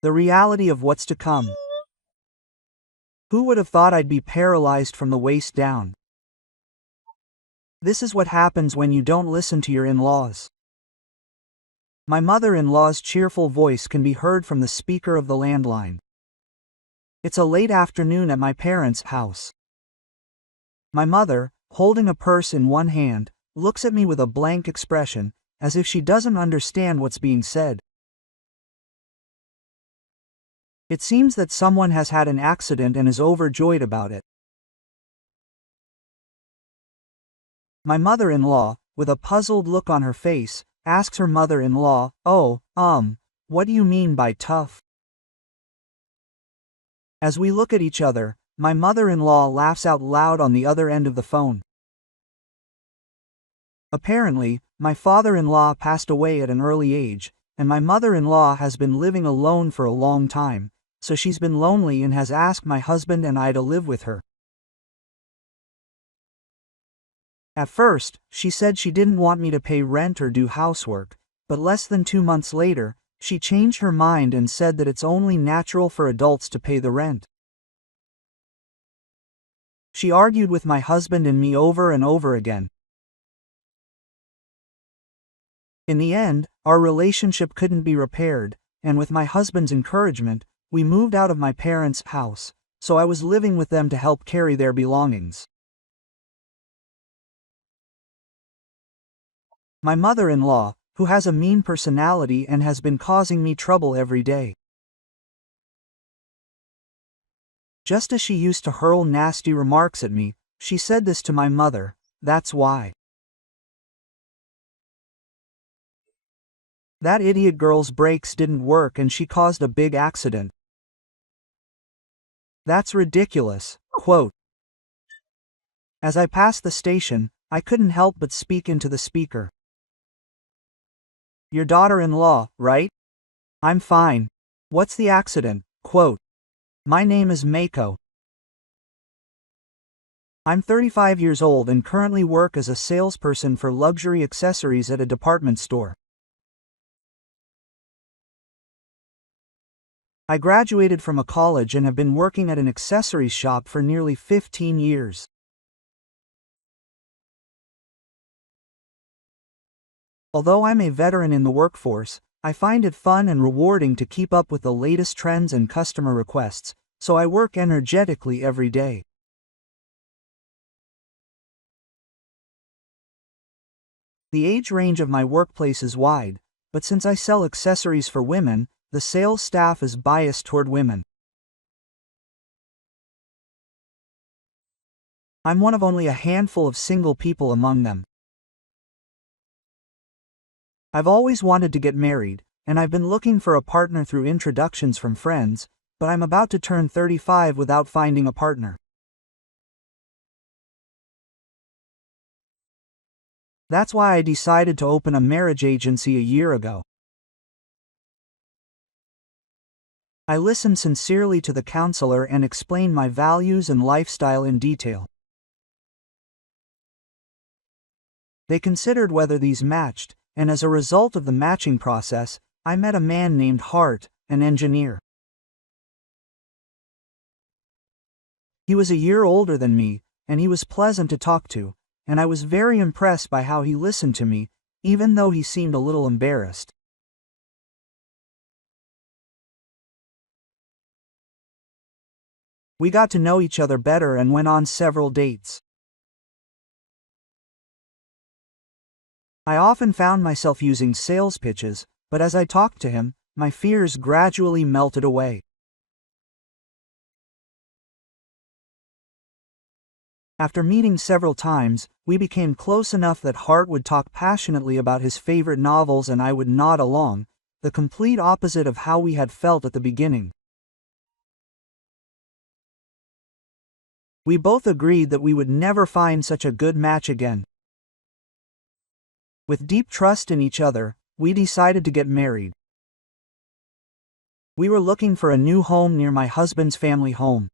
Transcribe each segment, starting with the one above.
The reality of what's to come. Who would have thought I'd be paralyzed from the waist down? This is what happens when you don't listen to your in-laws. My mother-in-law's cheerful voice can be heard from the speaker of the landline. It's a late afternoon at my parents' house. My mother, holding a purse in one hand, looks at me with a blank expression, as if she doesn't understand what's being said. It seems that someone has had an accident and is overjoyed about it. My mother-in-law, with a puzzled look on her face, asks her mother-in-law, "Oh, what do you mean by tough?" As we look at each other, my mother-in-law laughs out loud on the other end of the phone. Apparently, my father-in-law passed away at an early age, and my mother-in-law has been living alone for a long time, so she's been lonely and has asked my husband and I to live with her. At first, she said she didn't want me to pay rent or do housework, but less than 2 months later, she changed her mind and said that it's only natural for adults to pay the rent. She argued with my husband and me over and over again. In the end, our relationship couldn't be repaired, and with my husband's encouragement, we moved out of my parents' house, so I was living with them to help carry their belongings. My mother-in-law, who has a mean personality and has been causing me trouble every day. Just as she used to hurl nasty remarks at me, she said this to my mother, "That's why. That idiot girl's brakes didn't work and she caused a big accident. That's ridiculous." Quote. As I passed the station, I couldn't help but speak into the speaker. "Your daughter-in-law, right? I'm fine. What's the accident?" Quote. "My name is Mako. I'm 35 years old and currently work as a salesperson for luxury accessories at a department store. I graduated from a college and have been working at an accessories shop for nearly 15 years. Although I'm a veteran in the workforce, I find it fun and rewarding to keep up with the latest trends and customer requests, so I work energetically every day. The age range of my workplace is wide, but since I sell accessories for women, the sales staff is biased toward women. I'm one of only a handful of single people among them. I've always wanted to get married, and I've been looking for a partner through introductions from friends, but I'm about to turn 35 without finding a partner. That's why I decided to open a marriage agency a year ago. I listened sincerely to the counselor and explained my values and lifestyle in detail. They considered whether these matched, and as a result of the matching process, I met a man named Hart, an engineer. He was a year older than me, and he was pleasant to talk to, and I was very impressed by how he listened to me, even though he seemed a little embarrassed. We got to know each other better and went on several dates. I often found myself using sales pitches, but as I talked to him, my fears gradually melted away. After meeting several times, we became close enough that Hart would talk passionately about his favorite novels and I would nod along, the complete opposite of how we had felt at the beginning. We both agreed that we would never find such a good match again. With deep trust in each other, we decided to get married. We were looking for a new home near my husband's family home.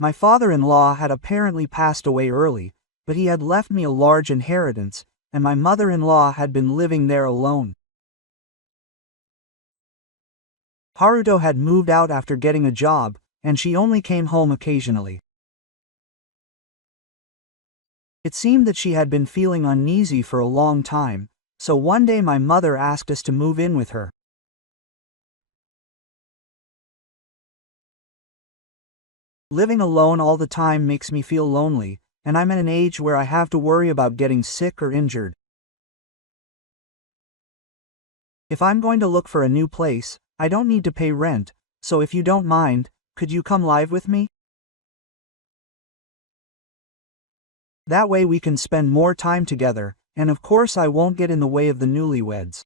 My father-in-law had apparently passed away early, but he had left me a large inheritance, and my mother-in-law had been living there alone. Haruto had moved out after getting a job, and she only came home occasionally. It seemed that she had been feeling uneasy for a long time, so one day my mother asked us to move in with her. Living alone all the time makes me feel lonely, and I'm at an age where I have to worry about getting sick or injured. If I'm going to look for a new place, I don't need to pay rent, so if you don't mind, could you come live with me? That way we can spend more time together, and of course I won't get in the way of the newlyweds.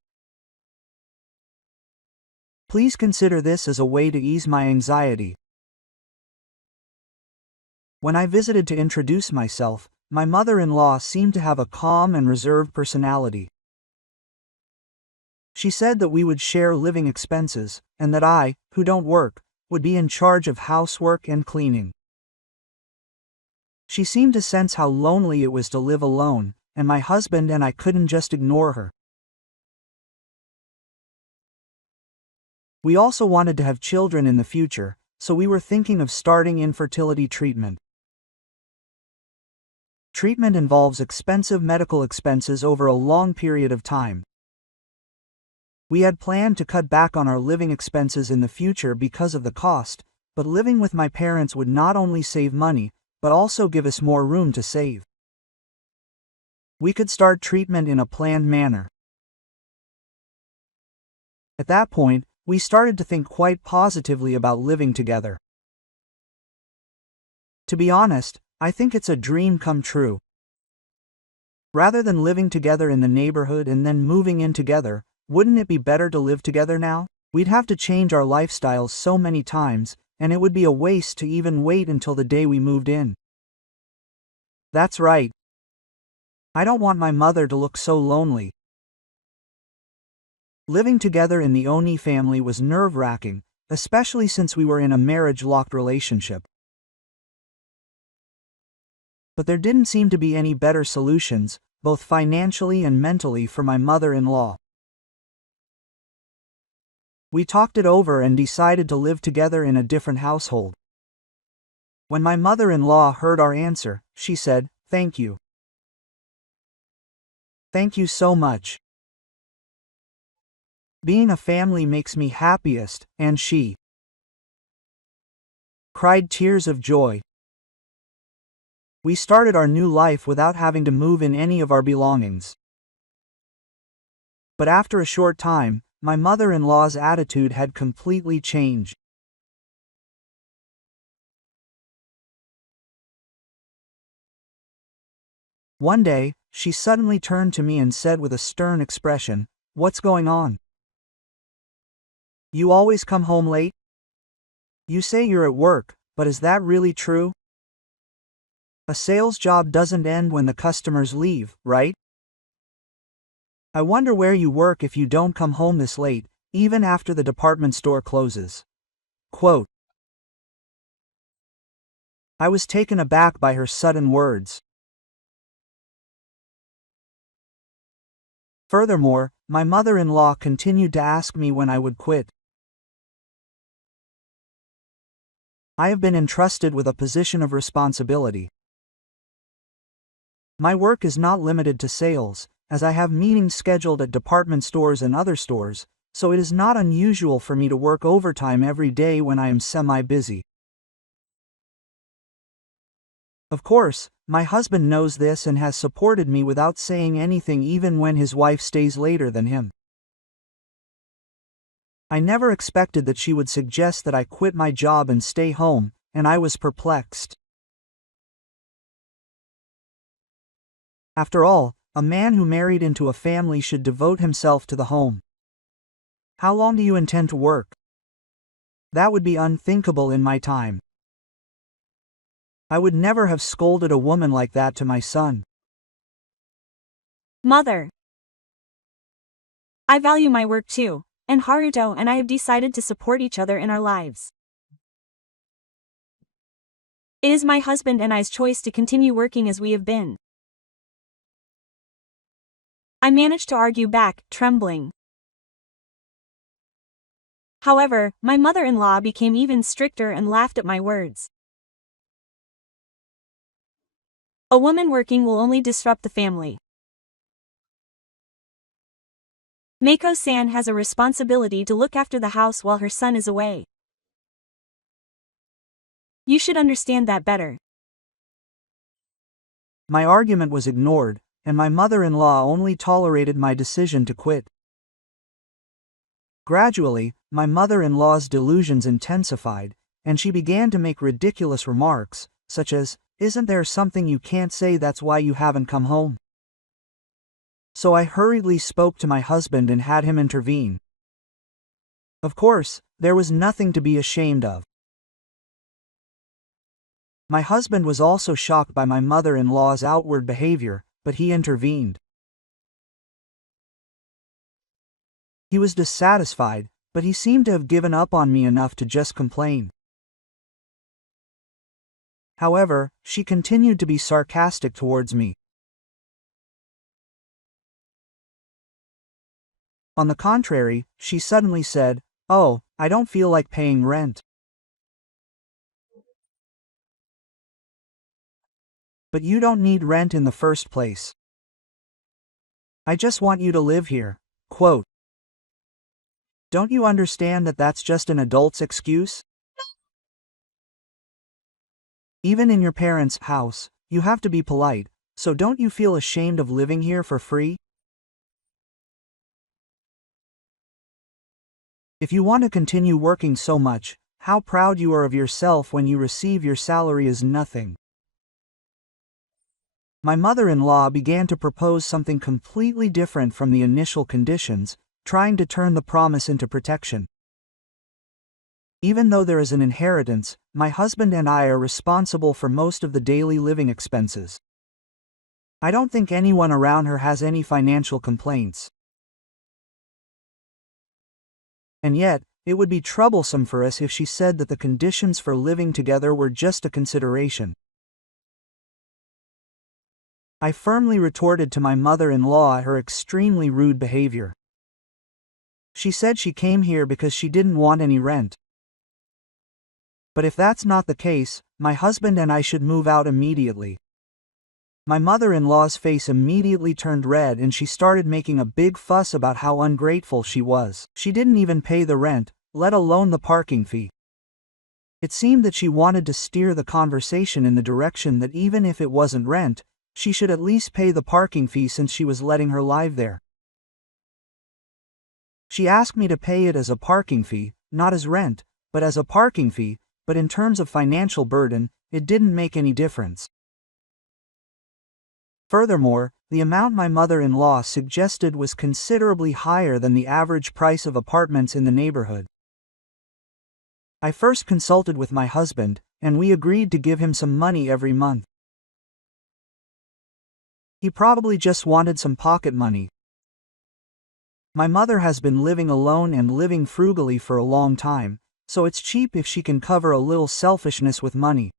Please consider this as a way to ease my anxiety. When I visited to introduce myself, my mother-in-law seemed to have a calm and reserved personality. She said that we would share living expenses, and that I, who don't work, would be in charge of housework and cleaning. She seemed to sense how lonely it was to live alone, and my husband and I couldn't just ignore her. We also wanted to have children in the future, so we were thinking of starting infertility treatment. Treatment involves expensive medical expenses over a long period of time. We had planned to cut back on our living expenses in the future because of the cost, but living with my parents would not only save money, but also give us more room to save. We could start treatment in a planned manner. At that point, we started to think quite positively about living together. To be honest, I think it's a dream come true. Rather than living together in the neighborhood and then moving in together, wouldn't it be better to live together now? We'd have to change our lifestyles so many times, and it would be a waste to even wait until the day we moved in. That's right. I don't want my mother to look so lonely. Living together in the Oni family was nerve-wracking, especially since we were in a marriage-locked relationship. But there didn't seem to be any better solutions, both financially and mentally, for my mother-in-law. We talked it over and decided to live together in a different household. When my mother-in-law heard our answer, she said, "Thank you. Thank you so much. Being a family makes me happiest," and she cried tears of joy. We started our new life without having to move in any of our belongings. But after a short time, my mother-in-law's attitude had completely changed. One day, she suddenly turned to me and said with a stern expression, "What's going on? You always come home late? You say you're at work, but is that really true? A sales job doesn't end when the customers leave, right? I wonder where you work if you don't come home this late, even after the department store closes." Quote. I was taken aback by her sudden words. Furthermore, my mother-in-law continued to ask me when I would quit. I have been entrusted with a position of responsibility. My work is not limited to sales, as I have meetings scheduled at department stores and other stores, so it is not unusual for me to work overtime every day when I am semi-busy. Of course, my husband knows this and has supported me without saying anything even when his wife stays later than him. I never expected that she would suggest that I quit my job and stay home, and I was perplexed. After all, a man who married into a family should devote himself to the home. How long do you intend to work? That would be unthinkable in my time. I would never have scolded a woman like that to my son. Mother, I value my work too, and Haruto and I have decided to support each other in our lives. It is my husband and I's choice to continue working as we have been. I managed to argue back, trembling. However, my mother-in-law became even stricter and laughed at my words. A woman working will only disrupt the family. Mako-san has a responsibility to look after the house while her son is away. You should understand that better. My argument was ignored, and my mother-in-law only tolerated my decision to quit. Gradually, my mother-in-law's delusions intensified, and she began to make ridiculous remarks, such as, "Isn't there something you can't say, that's why you haven't come home?" So I hurriedly spoke to my husband and had him intervene. Of course, there was nothing to be ashamed of. My husband was also shocked by my mother-in-law's outward behavior, but he intervened. He was dissatisfied, but he seemed to have given up on me enough to just complain. However, she continued to be sarcastic towards me. On the contrary, she suddenly said, "Oh, I don't feel like paying rent." But you don't need rent in the first place. I just want you to live here. Quote. Don't you understand that that's just an adult's excuse? Even in your parents' house, you have to be polite, so don't you feel ashamed of living here for free? If you want to continue working so much, how proud you are of yourself when you receive your salary as nothing. My mother-in-law began to propose something completely different from the initial conditions, trying to turn the promise into protection. Even though there is an inheritance, my husband and I are responsible for most of the daily living expenses. I don't think anyone around her has any financial complaints. And yet, it would be troublesome for us if she said that the conditions for living together were just a consideration. I firmly retorted to my mother-in-law her extremely rude behavior. She said she came here because she didn't want any rent. But if that's not the case, my husband and I should move out immediately. My mother-in-law's face immediately turned red and she started making a big fuss about how ungrateful she was. She didn't even pay the rent, let alone the parking fee. It seemed that she wanted to steer the conversation in the direction that even if it wasn't rent, she should at least pay the parking fee since she was letting her live there. She asked me to pay it as a parking fee, not as rent, but as a parking fee, but in terms of financial burden, it didn't make any difference. Furthermore, the amount my mother-in-law suggested was considerably higher than the average price of apartments in the neighborhood. I first consulted with my husband, and we agreed to give him some money every month. He probably just wanted some pocket money. My mother has been living alone and living frugally for a long time, so it's cheap if she can cover a little selfishness with money.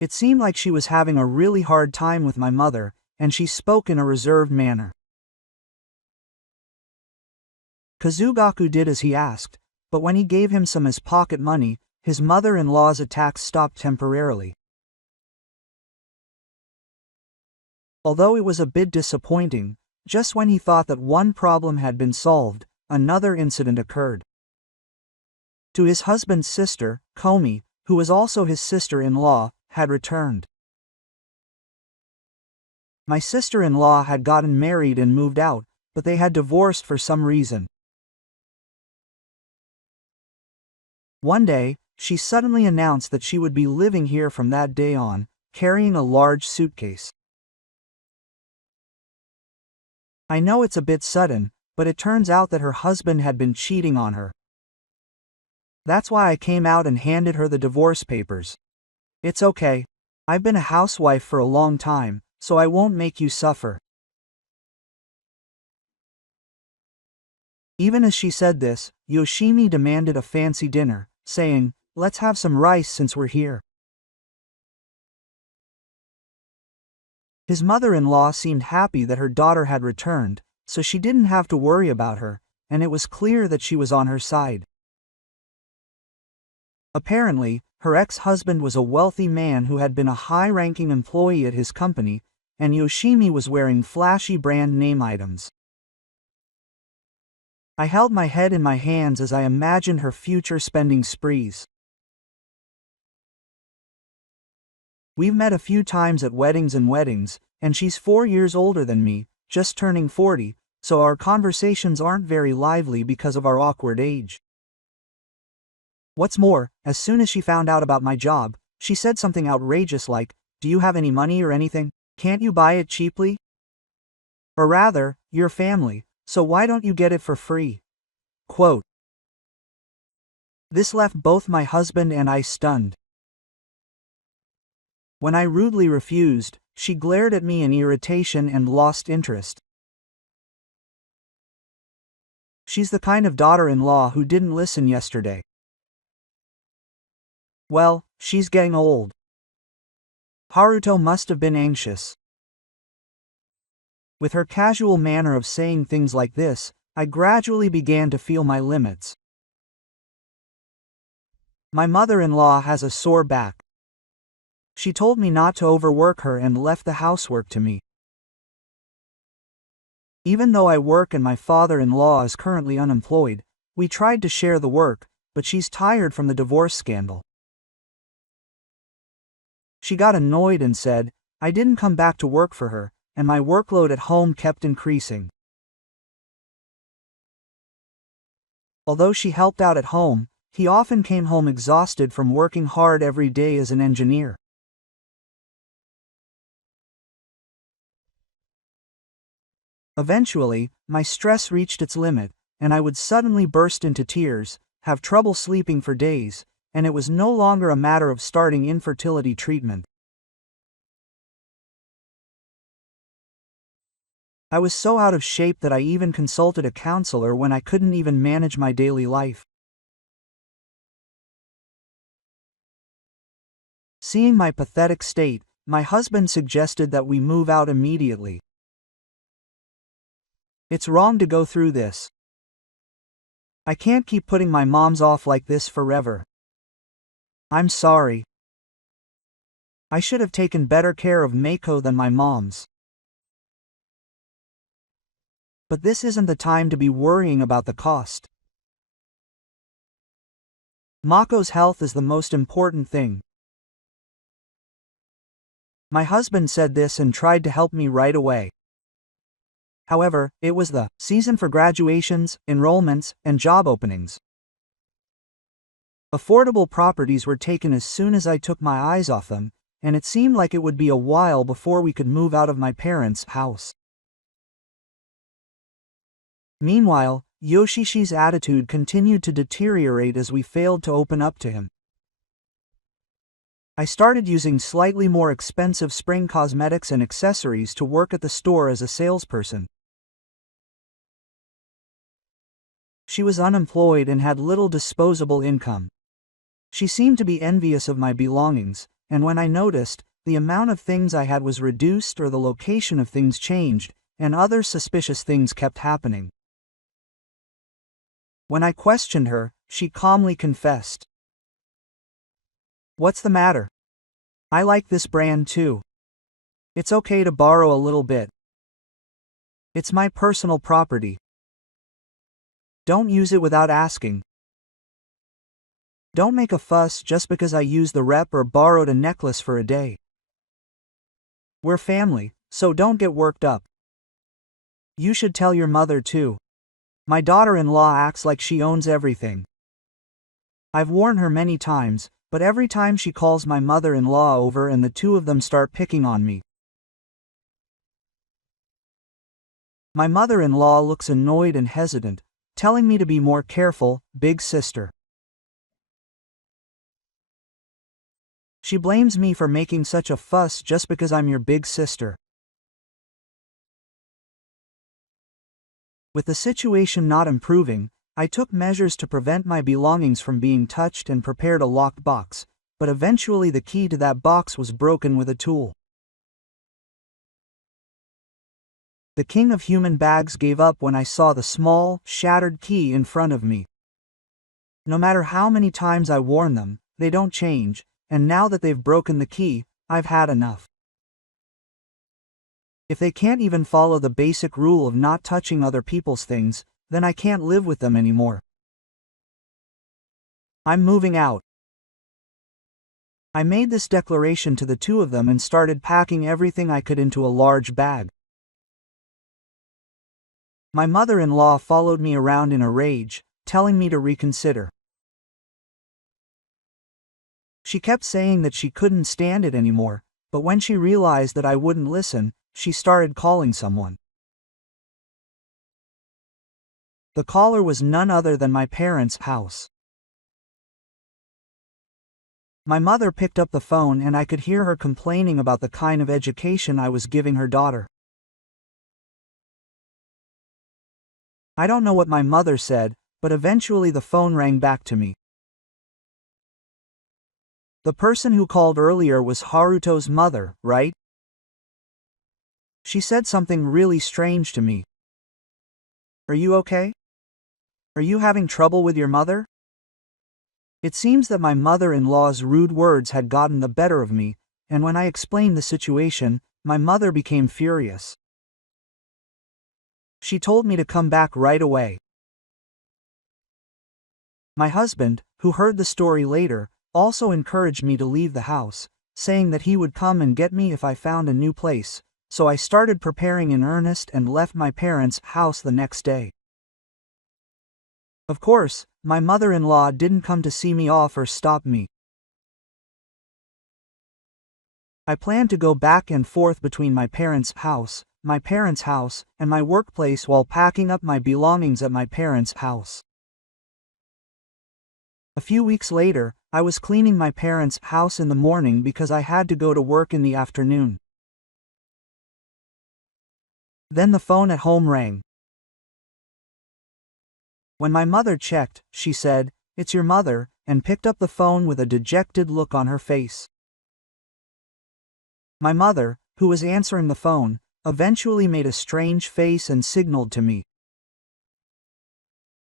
It seemed like she was having a really hard time with my mother, and she spoke in a reserved manner. Kazugaku did as he asked, but when he gave him some as pocket money, his mother-in-law's attacks stopped temporarily. Although it was a bit disappointing, just when he thought that one problem had been solved, another incident occurred. To his husband's sister, Komi, who was also his sister-in-law, had returned. My sister-in-law had gotten married and moved out, but they had divorced for some reason. One day, she suddenly announced that she would be living here from that day on, carrying a large suitcase. I know it's a bit sudden, but it turns out that her husband had been cheating on her. That's why I came out and handed her the divorce papers. It's okay. I've been a housewife for a long time, so I won't make you suffer. Even as she said this, Yoshimi demanded a fancy dinner, saying, "Let's have some rice since we're here." His mother-in-law seemed happy that her daughter had returned, so she didn't have to worry about her, and it was clear that she was on her side. Apparently, her ex-husband was a wealthy man who had been a high-ranking employee at his company, and Yoshimi was wearing flashy brand name items. I held my head in my hands as I imagined her future spending sprees. We've met a few times at weddings, and she's 4 years older than me, just turning 40, so our conversations aren't very lively because of our awkward age. What's more, as soon as she found out about my job, she said something outrageous like, "Do you have any money or anything? Can't you buy it cheaply? Or rather, you're family, so why don't you get it for free?" Quote. This left both my husband and I stunned. When I rudely refused, she glared at me in irritation and lost interest. She's the kind of daughter-in-law who didn't listen yesterday. Well, she's getting old. Haruto must have been anxious. With her casual manner of saying things like this, I gradually began to feel my limits. My mother-in-law has a sore back. She told me not to overwork her and left the housework to me. Even though I work and my father-in-law is currently unemployed, we tried to share the work, but she's tired from the divorce scandal. She got annoyed and said, I didn't come back to work for her, and my workload at home kept increasing. Although she helped out at home, he often came home exhausted from working hard every day as an engineer. Eventually, my stress reached its limit, and I would suddenly burst into tears, have trouble sleeping for days, and it was no longer a matter of starting infertility treatment. I was so out of shape that I even consulted a counselor when I couldn't even manage my daily life. Seeing my pathetic state, my husband suggested that we move out immediately. It's wrong to go through this. I can't keep putting my moms off like this forever. I'm sorry. I should have taken better care of Meiko than my moms. But this isn't the time to be worrying about the cost. Mako's health is the most important thing. My husband said this and tried to help me right away. However, it was the season for graduations, enrollments, and job openings. Affordable properties were taken as soon as I took my eyes off them, and it seemed like it would be a while before we could move out of my parents' house. Meanwhile, Yoshishi's attitude continued to deteriorate as we failed to open up to him. I started using slightly more expensive spring cosmetics and accessories to work at the store as a salesperson. She was unemployed and had little disposable income. She seemed to be envious of my belongings, and when I noticed, the amount of things I had was reduced or the location of things changed, and other suspicious things kept happening. When I questioned her, she calmly confessed. What's the matter? I like this brand too. It's okay to borrow a little bit. It's my personal property. Don't use it without asking. Don't make a fuss just because I used the rep or borrowed a necklace for a day. We're family, so don't get worked up. You should tell your mother too. My daughter-in-law acts like she owns everything. I've warned her many times, but every time she calls my mother-in-law over and the two of them start picking on me. My mother-in-law looks annoyed and hesitant, telling me to be more careful, big sister. She blames me for making such a fuss just because I'm your big sister. With the situation not improving, I took measures to prevent my belongings from being touched and prepared a locked box, but eventually the key to that box was broken with a tool. The king of human bags gave up when I saw the small, shattered key in front of me. No matter how many times I warn them, they don't change, and now that they've broken the key, I've had enough. If they can't even follow the basic rule of not touching other people's things, then I can't live with them anymore. I'm moving out. I made this declaration to the two of them and started packing everything I could into a large bag. My mother-in-law followed me around in a rage, telling me to reconsider. She kept saying that she couldn't stand it anymore, but when she realized that I wouldn't listen, she started calling someone. The caller was none other than my parents' house. My mother picked up the phone and I could hear her complaining about the kind of education I was giving her daughter. I don't know what my mother said, but eventually the phone rang back to me. The person who called earlier was Haruto's mother, right? She said something really strange to me. Are you okay? Are you having trouble with your mother? It seems that my mother-in-law's rude words had gotten the better of me, and when I explained the situation, my mother became furious. She told me to come back right away. My husband, who heard the story later, also encouraged me to leave the house, saying that he would come and get me if I found a new place, so I started preparing in earnest and left my parents' house the next day. Of course, my mother-in-law didn't come to see me off or stop me. I planned to go back and forth between my parents' house, and my workplace while packing up my belongings at my parents' house. A few weeks later, I was cleaning my parents' house in the morning because I had to go to work in the afternoon. Then the phone at home rang. When my mother checked, she said, "It's your mother," and picked up the phone with a dejected look on her face. My mother, who was answering the phone, eventually made a strange face and signaled to me.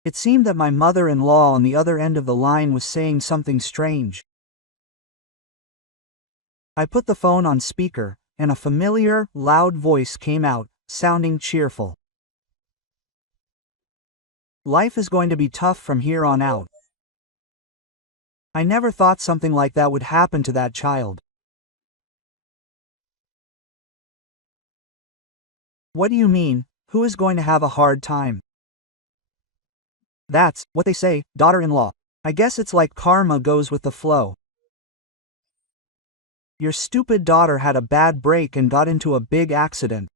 It seemed that my mother-in-law on the other end of the line was saying something strange. I put the phone on speaker, and a familiar, loud voice came out, sounding cheerful. Life is going to be tough from here on out. I never thought something like that would happen to that child. What do you mean, who is going to have a hard time? That's what they say, daughter-in-law. I guess it's like karma goes with the flow. Your stupid daughter had a bad break and got into a big accident.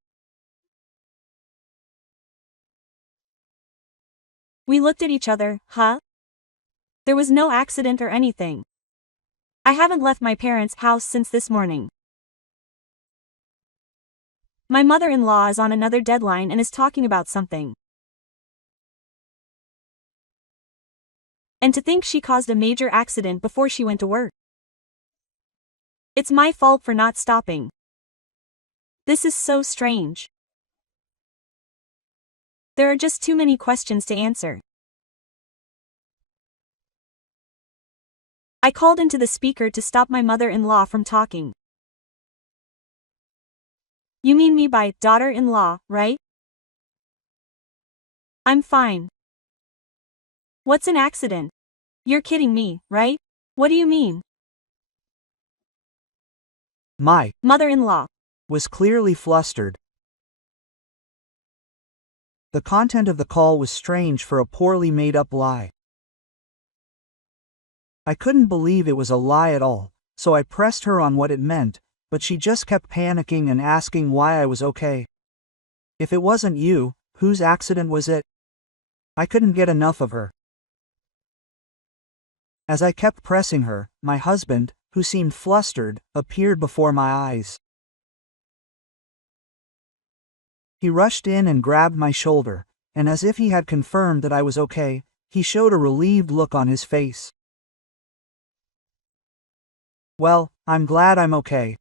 We looked at each other, huh? There was no accident or anything. I haven't left my parents' house since this morning. My mother-in-law is on another deadline and is talking about something. And to think she caused a major accident before she went to work. It's my fault for not stopping. This is so strange. There are just too many questions to answer. I called into the speaker to stop my mother-in-law from talking. You mean me by daughter-in-law, right? I'm fine. What's an accident? You're kidding me, right? What do you mean? My mother-in-law was clearly flustered. The content of the call was strange for a poorly made-up lie. I couldn't believe it was a lie at all, so I pressed her on what it meant, but she just kept panicking and asking why I was okay. If it wasn't you, whose accident was it? I couldn't get enough of her. As I kept pressing her, my husband, who seemed flustered, appeared before my eyes. He rushed in and grabbed my shoulder, and as if he had confirmed that I was okay, he showed a relieved look on his face. Well, I'm glad I'm okay.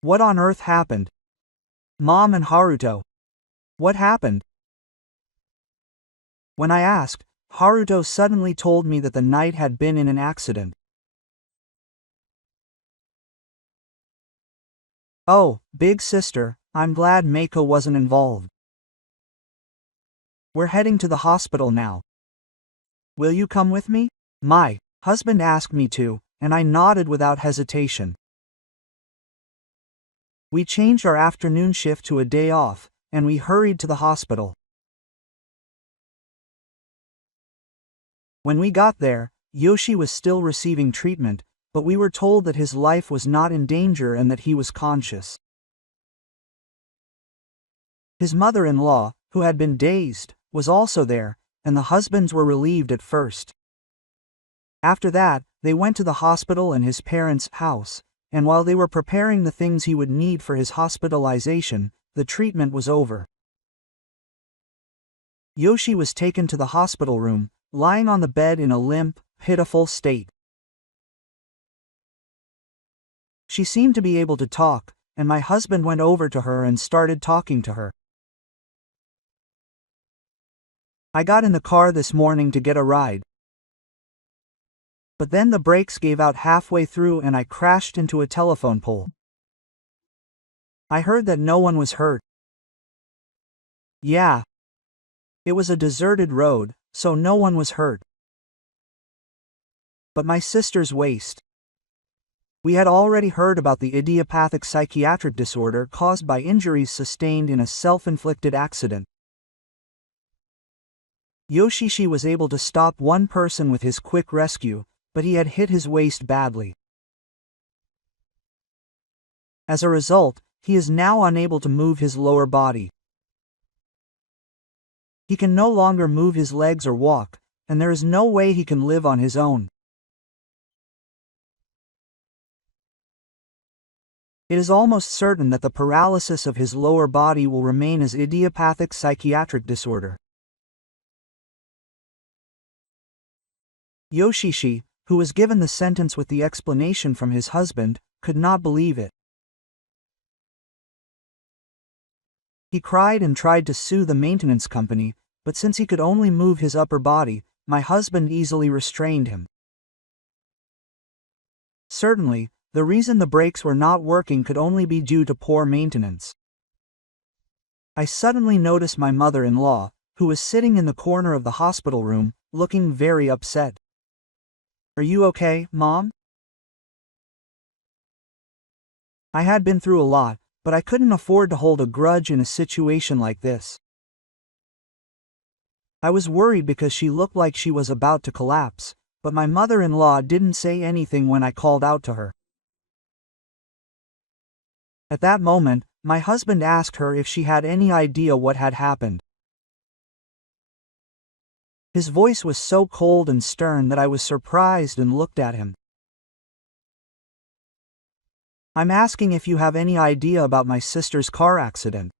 What on earth happened? Mom and Haruto. What happened? When I asked, Haruto suddenly told me that the night had been in an accident. Oh, big sister, I'm glad Meiko wasn't involved. We're heading to the hospital now. Will you come with me? My husband asked me to, and I nodded without hesitation. We changed our afternoon shift to a day off, and we hurried to the hospital. When we got there, Yoshi was still receiving treatment, but we were told that his life was not in danger and that he was conscious. His mother-in-law, who had been dazed, was also there, and the husbands were relieved at first. After that, they went to the hospital and his parents' house, and while they were preparing the things he would need for his hospitalization, the treatment was over. Yoshi was taken to the hospital room, lying on the bed in a limp, pitiful state. She seemed to be able to talk, and my husband went over to her and started talking to her. I got in the car this morning to get a ride. But then the brakes gave out halfway through and I crashed into a telephone pole. I heard that no one was hurt. Yeah. It was a deserted road, so no one was hurt. But my sister's waist. We had already heard about the idiopathic psychiatric disorder caused by injuries sustained in a self-inflicted accident. Yoshishi was able to stop one person with his quick rescue, but he had hit his waist badly. As a result, he is now unable to move his lower body. He can no longer move his legs or walk, and there is no way he can live on his own. It is almost certain that the paralysis of his lower body will remain as idiopathic psychiatric disorder. Yoshishi, who was given the sentence with the explanation from his husband, could not believe it. He cried and tried to sue the maintenance company, but since he could only move his upper body, my husband easily restrained him. Certainly, the reason the brakes were not working could only be due to poor maintenance. I suddenly noticed my mother-in-law, who was sitting in the corner of the hospital room, looking very upset. Are you okay, Mom? I had been through a lot, but I couldn't afford to hold a grudge in a situation like this. I was worried because she looked like she was about to collapse, but my mother-in-law didn't say anything when I called out to her. At that moment, my husband asked her if she had any idea what had happened. His voice was so cold and stern that I was surprised and looked at him. I'm asking if you have any idea about my sister's car accident.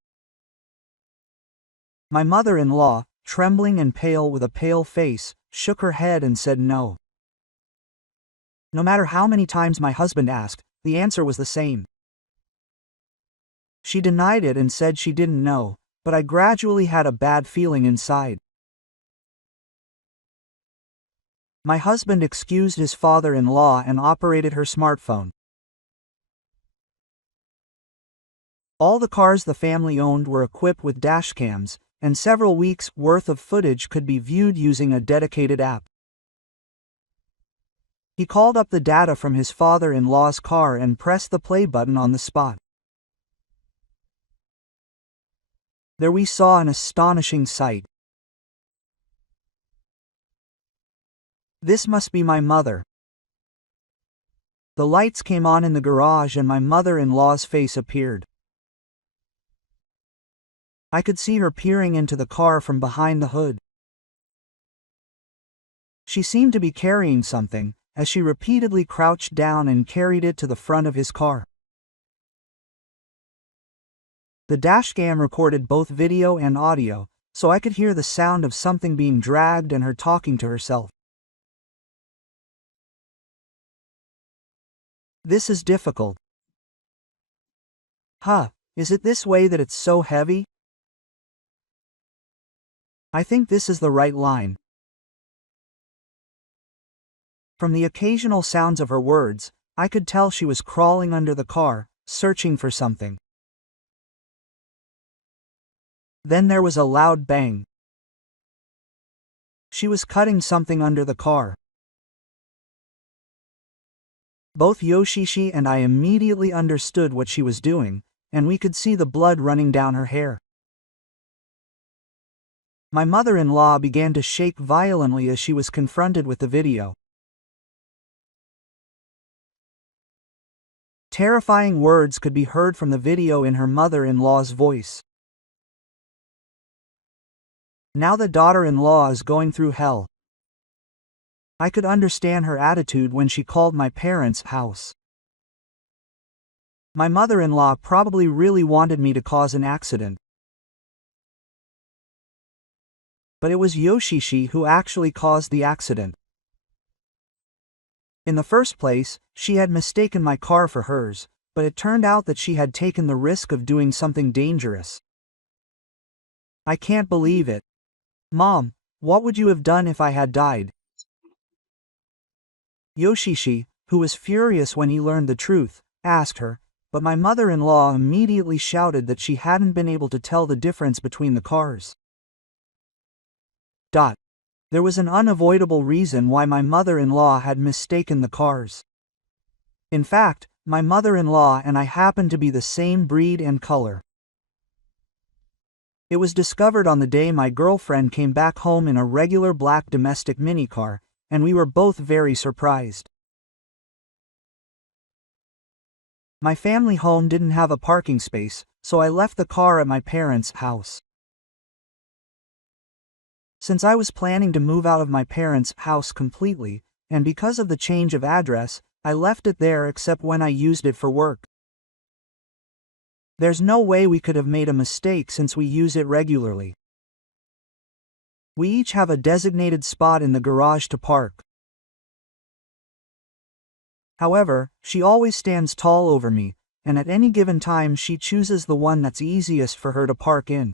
My mother-in-law, trembling and pale with a pale face, shook her head and said no. No matter how many times my husband asked, the answer was the same. She denied it and said she didn't know, but I gradually had a bad feeling inside. My husband excused his father-in-law and operated her smartphone. All the cars the family owned were equipped with dashcams, and several weeks' worth of footage could be viewed using a dedicated app. He called up the data from his father-in-law's car and pressed the play button on the spot. There we saw an astonishing sight. This must be my mother. The lights came on in the garage and my mother-in-law's face appeared. I could see her peering into the car from behind the hood. She seemed to be carrying something, as she repeatedly crouched down and carried it to the front of his car. The dashcam recorded both video and audio, so I could hear the sound of something being dragged and her talking to herself. This is difficult. Huh, is it this way that it's so heavy? I think this is the right line. From the occasional sounds of her words, I could tell she was crawling under the car, searching for something. Then there was a loud bang. She was cutting something under the car. Both Yoshishi and I immediately understood what she was doing, and we could see the blood running down her hair. My mother-in-law began to shake violently as she was confronted with the video. Terrifying words could be heard from the video in her mother-in-law's voice. Now the daughter-in-law is going through hell. I could understand her attitude when she called my parents' house. My mother-in-law probably really wanted me to cause an accident. But it was Yoshishi who actually caused the accident. In the first place, she had mistaken my car for hers, but it turned out that she had taken the risk of doing something dangerous. I can't believe it. Mom, what would you have done if I had died? Yoshishi, who was furious when he learned the truth, asked her, but my mother-in-law immediately shouted that she hadn't been able to tell the difference between the cars. There was an unavoidable reason why my mother-in-law had mistaken the cars. In fact, my mother-in-law and I happened to be the same breed and color. It was discovered on the day my girlfriend came back home in a regular black domestic minicar, and we were both very surprised. My family home didn't have a parking space, so I left the car at my parents' house. Since I was planning to move out of my parents' house completely, and because of the change of address, I left it there except when I used it for work. There's no way we could have made a mistake since we use it regularly. We each have a designated spot in the garage to park. However, she always stands tall over me, and at any given time she chooses the one that's easiest for her to park in.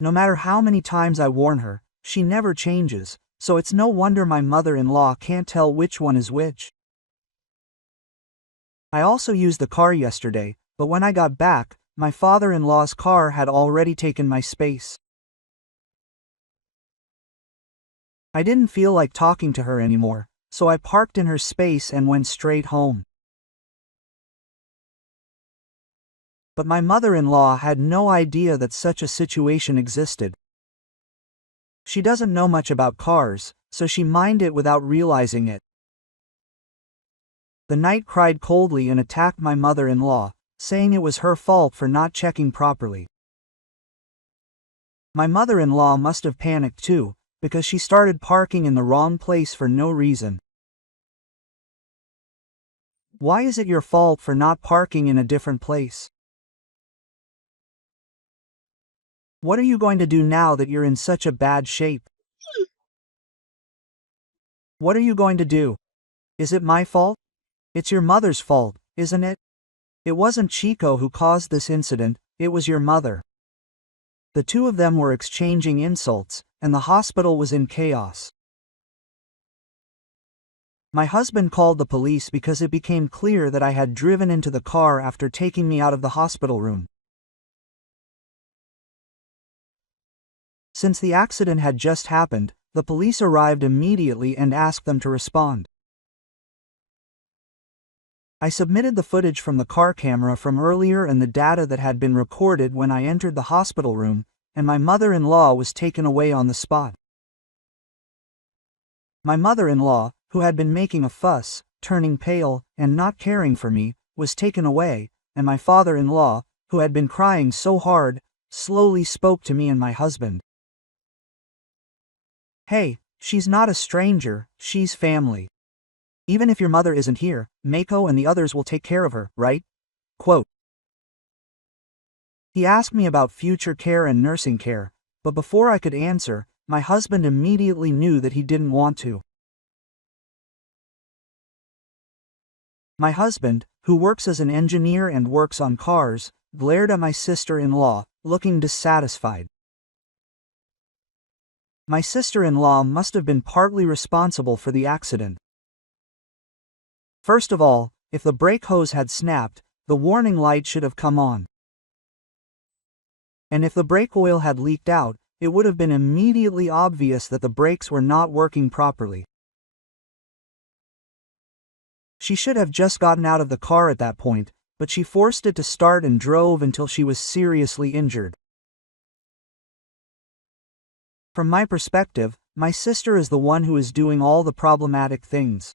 No matter how many times I warn her, she never changes, so it's no wonder my mother-in-law can't tell which one is which. I also used the car yesterday, but when I got back, my father-in-law's car had already taken my space. I didn't feel like talking to her anymore, so I parked in her space and went straight home. But my mother-in-law had no idea that such a situation existed. She doesn't know much about cars, so she mined it without realizing it. The knight cried coldly and attacked my mother-in-law, saying it was her fault for not checking properly. My mother-in-law must have panicked too, because she started parking in the wrong place for no reason. Why is it your fault for not parking in a different place? What are you going to do now that you're in such a bad shape? What are you going to do? Is it my fault? It's your mother's fault, isn't it? It wasn't Chico who caused this incident, it was your mother. The two of them were exchanging insults, and the hospital was in chaos. My husband called the police because it became clear that I had driven into the car after taking me out of the hospital room. Since the accident had just happened, the police arrived immediately and asked them to respond. I submitted the footage from the car camera from earlier and the data that had been recorded when I entered the hospital room, and my mother-in-law was taken away on the spot. My mother-in-law, who had been making a fuss, turning pale, and not caring for me, was taken away, and my father-in-law, who had been crying so hard, slowly spoke to me and my husband. Hey, she's not a stranger, she's family. Even if your mother isn't here, Mako and the others will take care of her, right? Quote. He asked me about future care and nursing care, but before I could answer, my husband immediately knew that he didn't want to. My husband, who works as an engineer and works on cars, glared at my sister-in-law, looking dissatisfied. My sister-in-law must have been partly responsible for the accident. First of all, if the brake hose had snapped, the warning light should have come on. And if the brake oil had leaked out, it would have been immediately obvious that the brakes were not working properly. She should have just gotten out of the car at that point, but she forced it to start and drove until she was seriously injured. From my perspective, my sister is the one who is doing all the problematic things.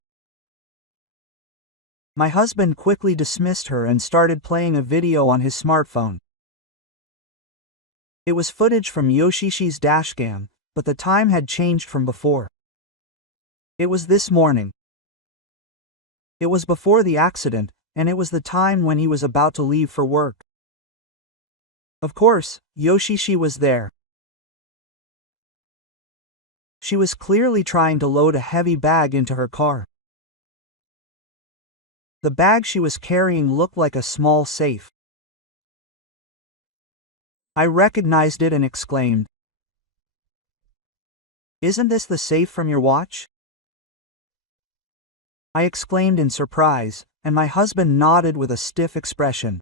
My husband quickly dismissed her and started playing a video on his smartphone. It was footage from Yoshishi's dashcam, but the time had changed from before. It was this morning. It was before the accident, and it was the time when he was about to leave for work. Of course, Yoshishi was there. She was clearly trying to load a heavy bag into her car. The bag she was carrying looked like a small safe. I recognized it and exclaimed, "Isn't this the safe from your watch?" I exclaimed in surprise, and my husband nodded with a stiff expression.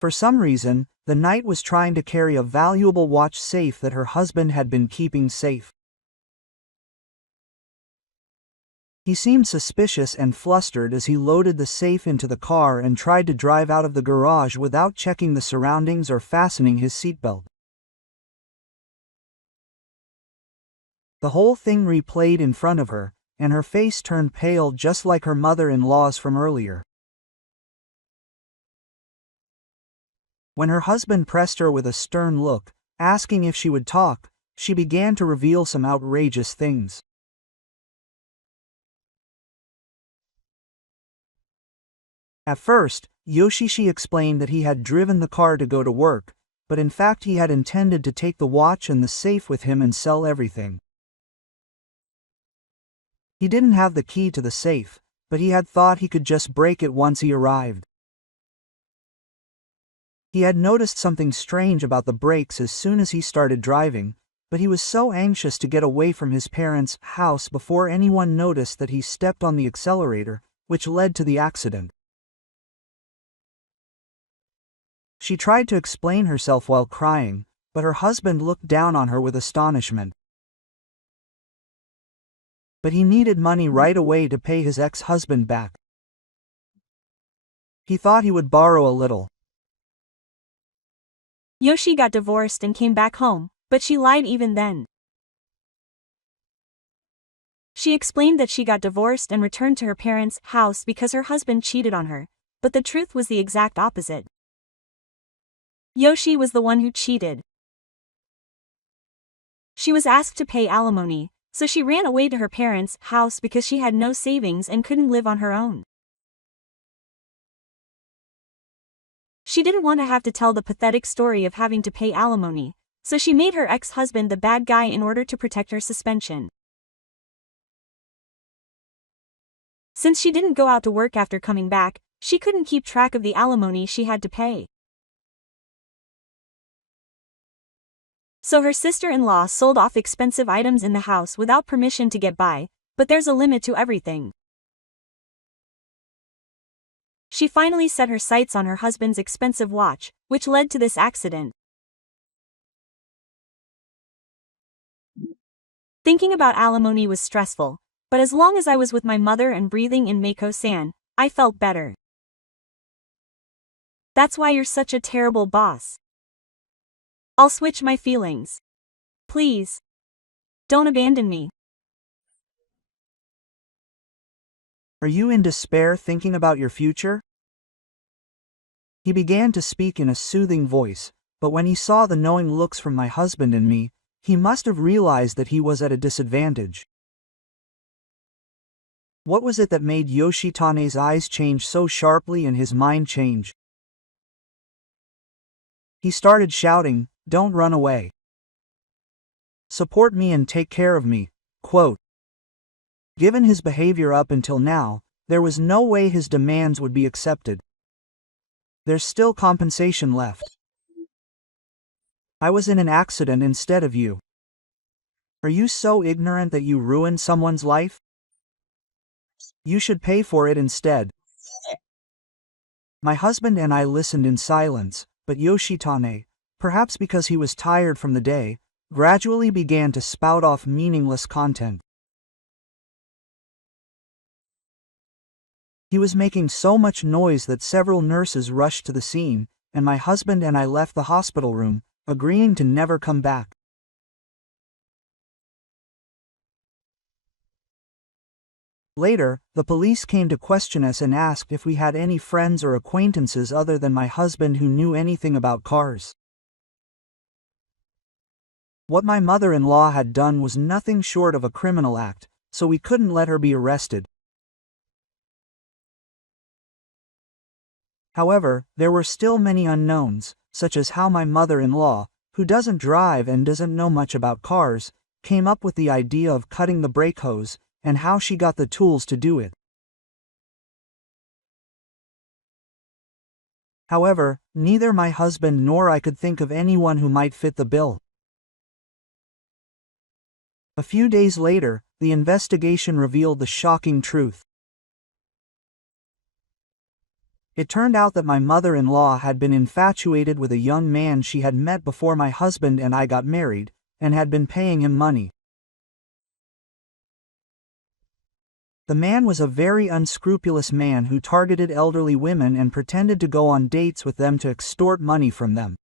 For some reason, the knight was trying to carry a valuable watch safe that her husband had been keeping safe. He seemed suspicious and flustered as he loaded the safe into the car and tried to drive out of the garage without checking the surroundings or fastening his seatbelt. The whole thing replayed in front of her, and her face turned pale just like her mother-in-law's from earlier. When her husband pressed her with a stern look, asking if she would talk, she began to reveal some outrageous things. At first, Yoshishi explained that he had driven the car to go to work, but in fact he had intended to take the watch and the safe with him and sell everything. He didn't have the key to the safe, but he had thought he could just break it once he arrived. He had noticed something strange about the brakes as soon as he started driving, but he was so anxious to get away from his parents' house before anyone noticed that he stepped on the accelerator, which led to the accident. She tried to explain herself while crying, but her husband looked down on her with astonishment. But he needed money right away to pay his ex-husband back. He thought he would borrow a little. Yoshi got divorced and came back home, but she lied even then. She explained that she got divorced and returned to her parents' house because her husband cheated on her, but the truth was the exact opposite. Yoshi was the one who cheated. She was asked to pay alimony, so she ran away to her parents' house because she had no savings and couldn't live on her own. She didn't want to have to tell the pathetic story of having to pay alimony, so she made her ex-husband the bad guy in order to protect her suspension. Since she didn't go out to work after coming back, she couldn't keep track of the alimony she had to pay. So her sister-in-law sold off expensive items in the house without permission to get by, but there's a limit to everything. She finally set her sights on her husband's expensive watch, which led to this accident. Thinking about alimony was stressful, but as long as I was with my mother and breathing in Mako-san, I felt better. That's why you're such a terrible boss. I'll switch my feelings. Please. Don't abandon me. Are you in despair thinking about your future? He began to speak in a soothing voice, but when he saw the knowing looks from my husband and me, he must have realized that he was at a disadvantage. What was it that made Yoshitane's eyes change so sharply and his mind change? He started shouting, "Don't run away. Support me and take care of me." Quote. Given his behavior up until now, there was no way his demands would be accepted. There's still compensation left. I was in an accident instead of you. Are you so ignorant that you ruined someone's life? You should pay for it instead. My husband and I listened in silence, but Yoshitane, perhaps because he was tired from the day, gradually began to spout off meaningless content. He was making so much noise that several nurses rushed to the scene, and my husband and I left the hospital room, agreeing to never come back. Later, the police came to question us and asked if we had any friends or acquaintances other than my husband who knew anything about cars. What my mother-in-law had done was nothing short of a criminal act, so we couldn't let her be arrested. However, there were still many unknowns, such as how my mother-in-law, who doesn't drive and doesn't know much about cars, came up with the idea of cutting the brake hose, and how she got the tools to do it. However, neither my husband nor I could think of anyone who might fit the bill. A few days later, the investigation revealed the shocking truth. It turned out that my mother-in-law had been infatuated with a young man she had met before my husband and I got married, and had been paying him money. The man was a very unscrupulous man who targeted elderly women and pretended to go on dates with them to extort money from them.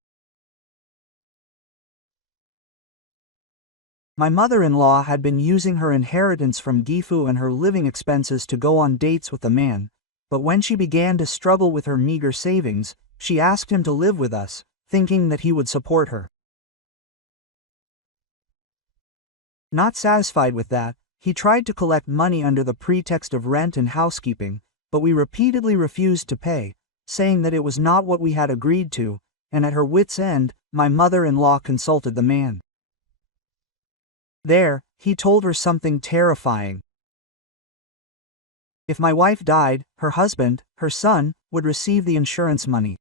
My mother-in-law had been using her inheritance from Gifu and her living expenses to go on dates with the man, but when she began to struggle with her meager savings, she asked him to live with us, thinking that he would support her. Not satisfied with that, he tried to collect money under the pretext of rent and housekeeping, but we repeatedly refused to pay, saying that it was not what we had agreed to, and at her wit's end, my mother-in-law consulted the man. There, he told her something terrifying. If my wife died, her husband, her son, would receive the insurance money.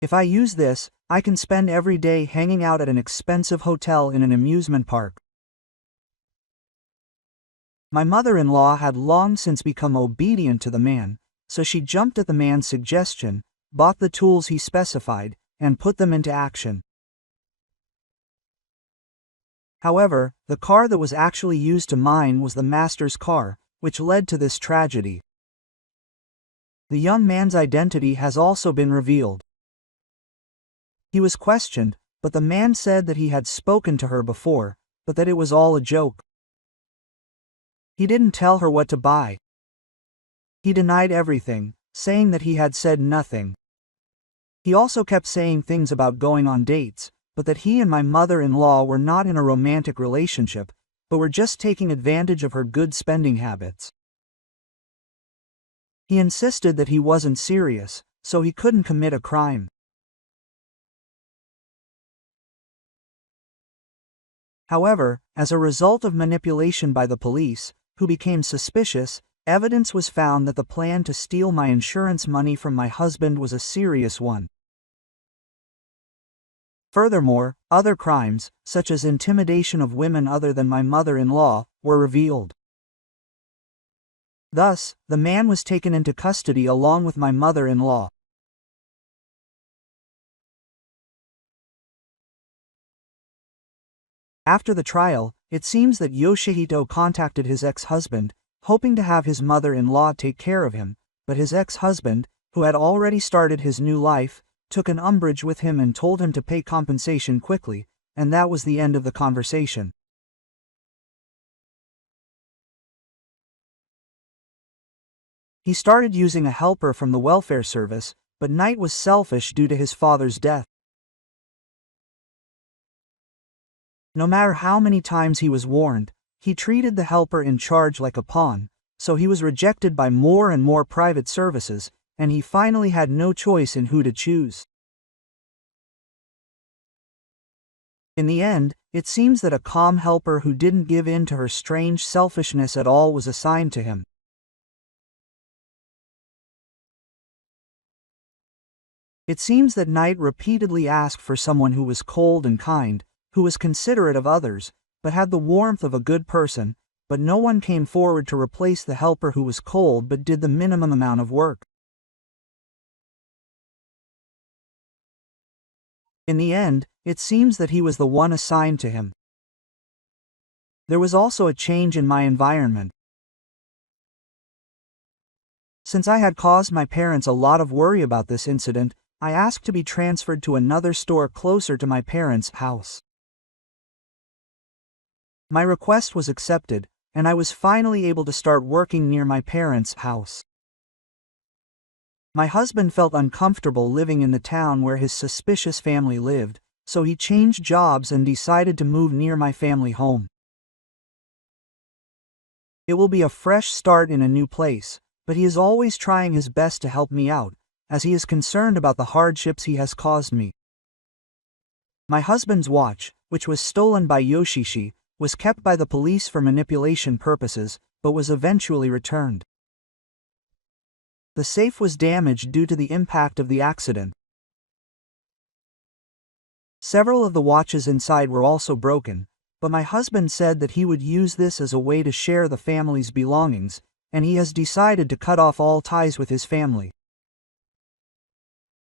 If I use this, I can spend every day hanging out at an expensive hotel in an amusement park. My mother-in-law had long since become obedient to the man, so she jumped at the man's suggestion, bought the tools he specified, and put them into action. However, the car that was actually used to mine was the master's car, which led to this tragedy. The young man's identity has also been revealed. He was questioned, but the man said that he had spoken to her before, but that it was all a joke. He didn't tell her what to buy. He denied everything, saying that he had said nothing. He also kept saying things about going on dates, but that he and my mother-in-law were not in a romantic relationship, but were just taking advantage of her good spending habits. He insisted that he wasn't serious, so he couldn't commit a crime. However, as a result of manipulation by the police, who became suspicious, evidence was found that the plan to steal my insurance money from my husband was a serious one. Furthermore, other crimes, such as intimidation of women other than my mother-in-law, were revealed. Thus, the man was taken into custody along with my mother-in-law. After the trial, it seems that Yoshihito contacted his ex-husband, hoping to have his mother-in-law take care of him, but his ex-husband, who had already started his new life, took an umbrage with him and told him to pay compensation quickly, and that was the end of the conversation. He started using a helper from the welfare service, but Knight was selfish due to his father's death. No matter how many times he was warned, he treated the helper in charge like a pawn, so he was rejected by more and more private services, and he finally had no choice in who to choose. In the end, it seems that a calm helper who didn't give in to her strange selfishness at all was assigned to him. It seems that Knight repeatedly asked for someone who was cold and kind, who was considerate of others, but had the warmth of a good person, but no one came forward to replace the helper who was cold but did the minimum amount of work. In the end, it seems that he was the one assigned to him. There was also a change in my environment. Since I had caused my parents a lot of worry about this incident, I asked to be transferred to another store closer to my parents' house. My request was accepted, and I was finally able to start working near my parents' house. My husband felt uncomfortable living in the town where his suspicious family lived, so he changed jobs and decided to move near my family home. It will be a fresh start in a new place, but he is always trying his best to help me out, as he is concerned about the hardships he has caused me. My husband's watch, which was stolen by Yoshishi, was kept by the police for manipulation purposes, but was eventually returned. The safe was damaged due to the impact of the accident. Several of the watches inside were also broken, but my husband said that he would use this as a way to share the family's belongings, and he has decided to cut off all ties with his family.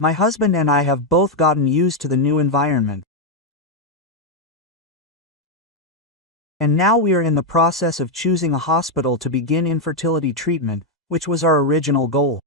My husband and I have both gotten used to the new environment. And now we are in the process of choosing a hospital to begin infertility treatment, which was our original goal.